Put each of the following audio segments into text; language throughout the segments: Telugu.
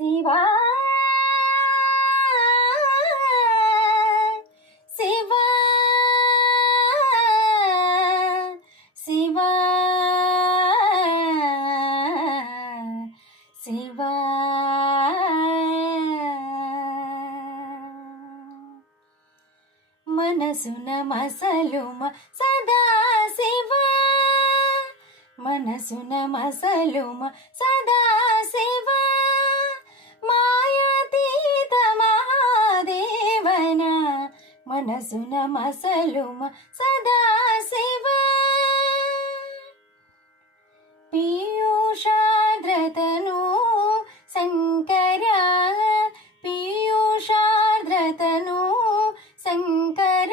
శివా శివా శివా శివా మనసున మసలుమ సదా శివ మనసున మసలుమ సదా శివ మాయాతీత మహాదేవన మనసున మసలుమ సదా శివ పీయూషాద్రతను శంకర పీయూషాద్రతను శంకర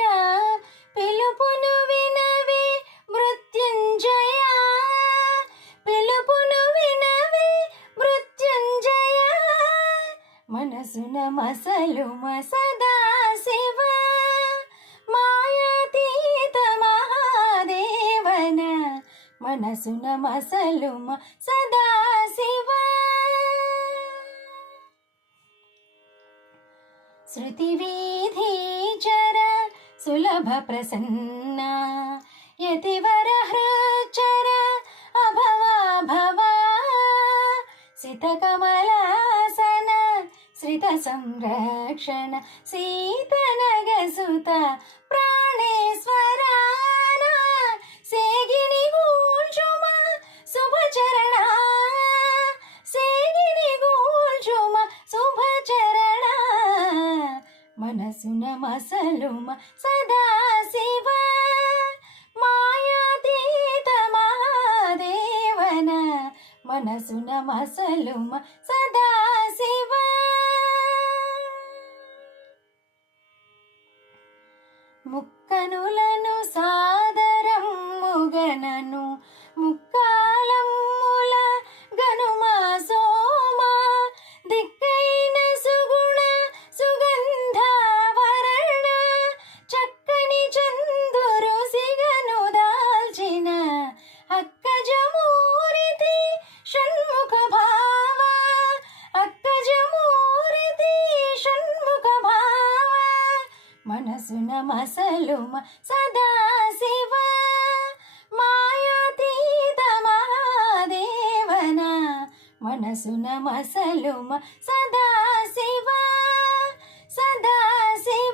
పిలుపును వినవే మృత్యుంజయ పిలుపును వినవే మృత్యుంజయ మనసున మసలుమ సదా శివ మాయాతీత మహాదేవన మనసున మసలుమ సదా శివ శృతి వీధీచర సులభ ప్రసన్న యతివర హృచర అభవా భవా సిత కమలాసన శ్రిత సంరక్షణ సీతనగసుత ప్రాణేశ్వరాన సేగిని గూల్చుమ శుభచరణ సేగిని గూల్చుమ శుభచరణ మనసున మసలుమ సదా శివ మాయాతీత మహాదేవన మనసున మసలుమ సదా శివ ముక్కనులను సాదరమ్ముగనను ముక్కాలమ్ముల గనుమా సోమ దిక్కైన సుగుణ సుగంధావరణ చక్కని చందురు సిగను దాల్చిన అక్కజమూరితి షణ్ముఖ భావ అక్కజమూరితి షణ్ముఖ భావ మనసున మసలుమ సదా శివ మాయాతీత మహాదేవన మనసున మసలుమ సదా శివ సదా శివ